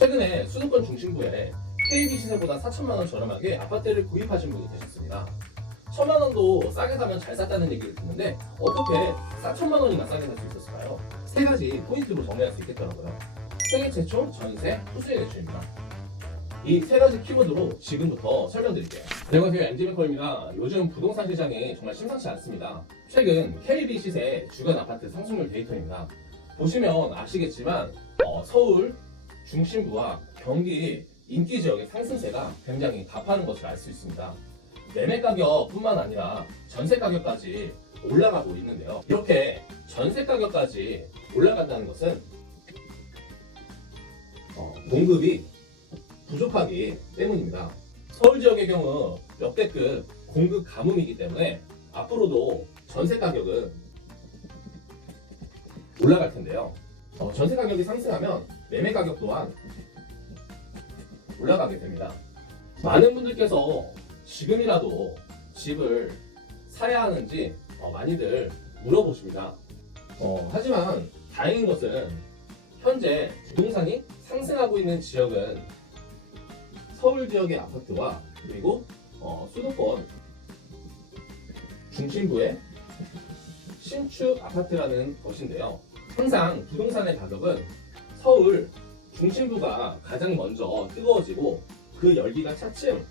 최근에 수도권 중심부에 KB 시세보다 4천만 원 저렴하게 아파트를 구입하신 분이 계셨습니다. 1,000만 원도 싸게 사면 잘 샀다는 얘기를 듣는데 어떻게 4천만 원이나 싸게 살 수 있었을까요? 세 가지 포인트로 정리할 수 있겠더라고요. 생애 최초 전세 후수의 대출입니다. 이 세 가지 키워드로 지금부터 설명드릴게요. 안녕하세요, MD메커입니다. 요즘 부동산 시장이 정말 심상치 않습니다. 최근 KB 시세 주간 아파트 상승률 데이터입니다. 보시면 아시겠지만 서울 중심부와 경기 인기 지역의 상승세가 굉장히 가파른 것을 알 수 있습니다. 매매 가격뿐만 아니라 전세 가격까지 올라가고 있는데요. 이렇게 전세 가격까지 올라간다는 것은 공급이 부족하기 때문입니다. 서울 지역의 경우 역대급 공급 가뭄이기 때문에 앞으로도 전세 가격은 올라갈 텐데요. 전세 가격이 상승하면 매매 가격 또한 올라가게 됩니다. 많은 분들께서 지금이라도 집을 사야 하는지 많이들 물어보십니다. 하지만 다행인 것은 현재 부동산이 상승하고 있는 지역은 서울 지역의 아파트와 그리고 수도권 중심부의 신축 아파트라는 것인데요. 항상 부동산의 가격은 서울 중심부가 가장 먼저 뜨거워지고 그 열기가 차츰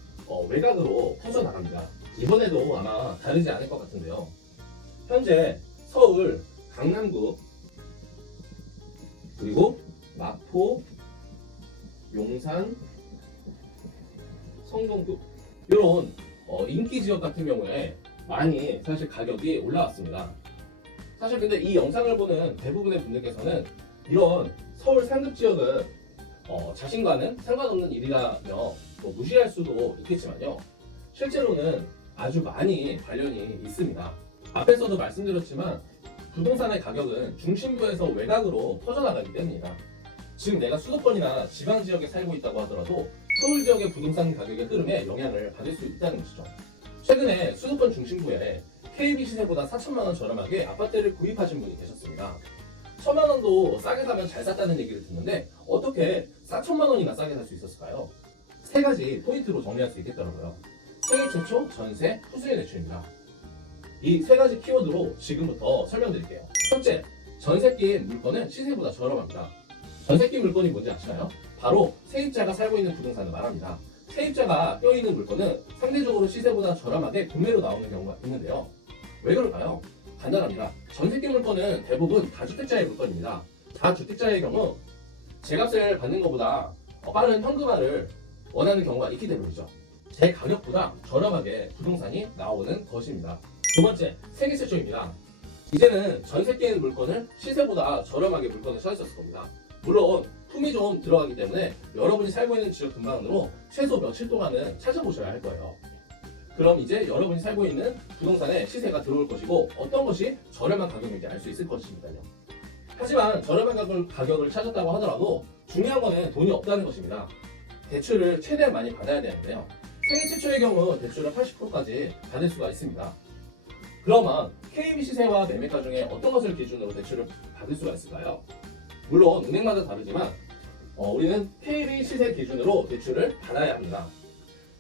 외곽으로 퍼져나갑니다. 이번에도 아마 다르지 않을 것 같은데요. 현재 서울 강남구 그리고 마포, 용산, 성동구 이런 인기 지역 같은 경우에 많이 사실 가격이 올라왔습니다. 사실 근데 이 영상을 보는 대부분의 분들께서는 이런 서울 상급 지역은 자신과는 상관없는 일이라며 무시할 수도 있겠지만요. 실제로는 아주 많이 관련이 있습니다. 앞에서도 말씀드렸지만 부동산의 가격은 중심부에서 외곽으로 퍼져나가기 때문이다. 지금 내가 수도권이나 지방 지역에 살고 있다고 하더라도 서울 지역의 부동산 가격의 흐름에 영향을 받을 수 있다는 것이죠. 최근에 수도권 중심부에 KB 시세보다 4천만 원 저렴하게 아파트를 구입하신 분이 계셨습니다. 1,000만 원도 싸게 사면 잘 샀다는 얘기를 듣는데 어떻게 4천만 원이나 싸게 살 수 있었을까요? 세 가지 포인트로 정리할 수 있겠더라고요. 생애 최초 전세 후수의 대출입니다. 이 세 가지 키워드로 지금부터 설명드릴게요. 첫째, 전세기의 물건은 시세보다 저렴합니다. 전세기 물건이 뭔지 아시나요? 바로 세입자가 살고 있는 부동산을 말합니다. 세입자가 껴있는 물건은 상대적으로 시세보다 저렴하게 구매로 나오는 경우가 있는데요. 왜 그럴까요? 간단합니다. 전세기 물건은 대부분 다주택자의 물건입니다. 다주택자의 경우 제값을 받는 것보다 빠른 현금화를 원하는 경우가 있기 때문이죠. 제 가격보다 저렴하게 부동산이 나오는 것입니다. 두 번째, 생애 최초입니다. 이제는 전세기의 물건을 시세보다 저렴하게 물건을 찾으셨을 겁니다. 물론 품이 좀 들어가기 때문에 여러분이 살고 있는 지역 근방으로 최소 며칠 동안은 찾아보셔야 할 거예요. 그럼 이제 여러분이 살고 있는 부동산의 시세가 들어올 것이고 어떤 것이 저렴한 가격인지 알 수 있을 것입니다요. 하지만 저렴한 가격을 찾았다고 하더라도 중요한 거는 돈이 없다는 것입니다. 대출을 최대한 많이 받아야 되는데요. 생애 최초의 경우 대출을 80%까지 받을 수가 있습니다. 그러면 KB 시세와 매매가 중에 어떤 것을 기준으로 대출을 받을 수가 있을까요? 물론 은행마다 다르지만 우리는 KB 시세 기준으로 대출을 받아야 합니다.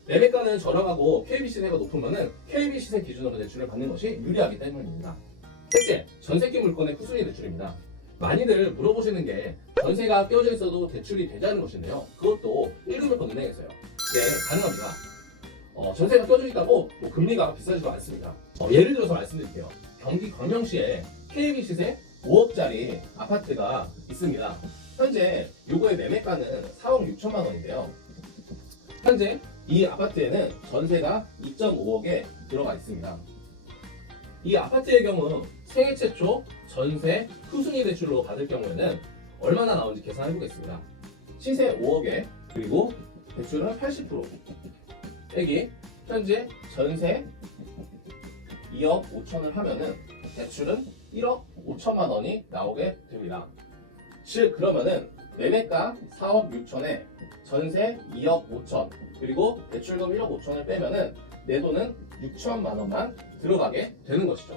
매매가는 저렴하고 KB 시세가 높으면 KB 시세 기준으로 대출을 받는 것이 유리하기 때문입니다. 셋째, 전세기 물건의 후순위 대출입니다. 많이들 물어보시는 게 전세가 껴져 있어도 대출이 되자는 것인데요. 그것도 1금융권 은행에서요. 네, 가능합니다. 전세가 껴져 있다고 금리가 비싸지도 않습니다. 예를 들어서 말씀드릴게요. 경기 광명시에 KB 시세 5억짜리 아파트가 있습니다. 현재 요거의 매매가는 4억 6천만 원인데요. 현재 이 아파트에는 전세가 2.5억에 들어가 있습니다. 이 아파트의 경우 생애 최초 전세 후순위 대출로 받을 경우에는 얼마나 나오는지 계산해 보겠습니다. 시세 5억에 그리고 대출은 80% 빼기 현재 전세 2억 5천을 하면은 대출은 1억 5천만 원이 나오게 됩니다. 즉 그러면은 매매가 4억 6천에 전세 2억 5천 그리고 대출금 1억 5천을 빼면은 내 돈은 6천만 원만 들어가게 되는 것이죠.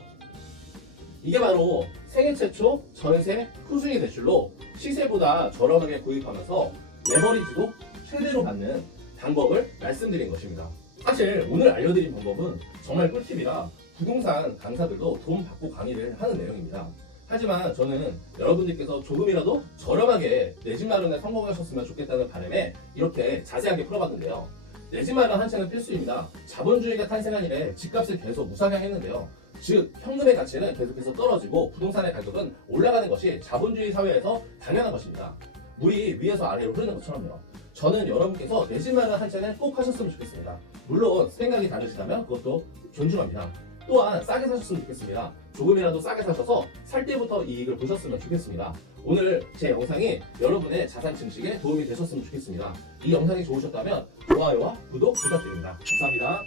이게 바로 생애 최초 전세 후순위 대출로 시세보다 저렴하게 구입하면서 레버리지도 최대로 받는 방법을 말씀드린 것입니다. 사실 오늘 알려드린 방법은 정말 꿀팁이라 부동산 강사들도 돈 받고 강의를 하는 내용입니다. 하지만 저는 여러분들께서 조금이라도 저렴하게 내 집 마련에 성공하셨으면 좋겠다는 바람에 이렇게 자세하게 풀어봤는데요. 내 집 마련 한 채는 필수입니다. 자본주의가 탄생한 이래 집값을 계속 무상향했는데요. 즉 현금의 가치는 계속해서 떨어지고 부동산의 가격은 올라가는 것이 자본주의 사회에서 당연한 것입니다. 물이 위에서 아래로 흐르는 것처럼요. 저는 여러분께서 내 집 마련 한 채는 꼭 하셨으면 좋겠습니다. 물론 생각이 다르시다면 그것도 존중합니다. 또한 싸게 사셨으면 좋겠습니다. 조금이라도 싸게 사셔서 살 때부터 이익을 보셨으면 좋겠습니다. 오늘 제 영상이 여러분의 자산 증식에 도움이 되셨으면 좋겠습니다. 이 영상이 좋으셨다면 좋아요와 구독 부탁드립니다. 감사합니다.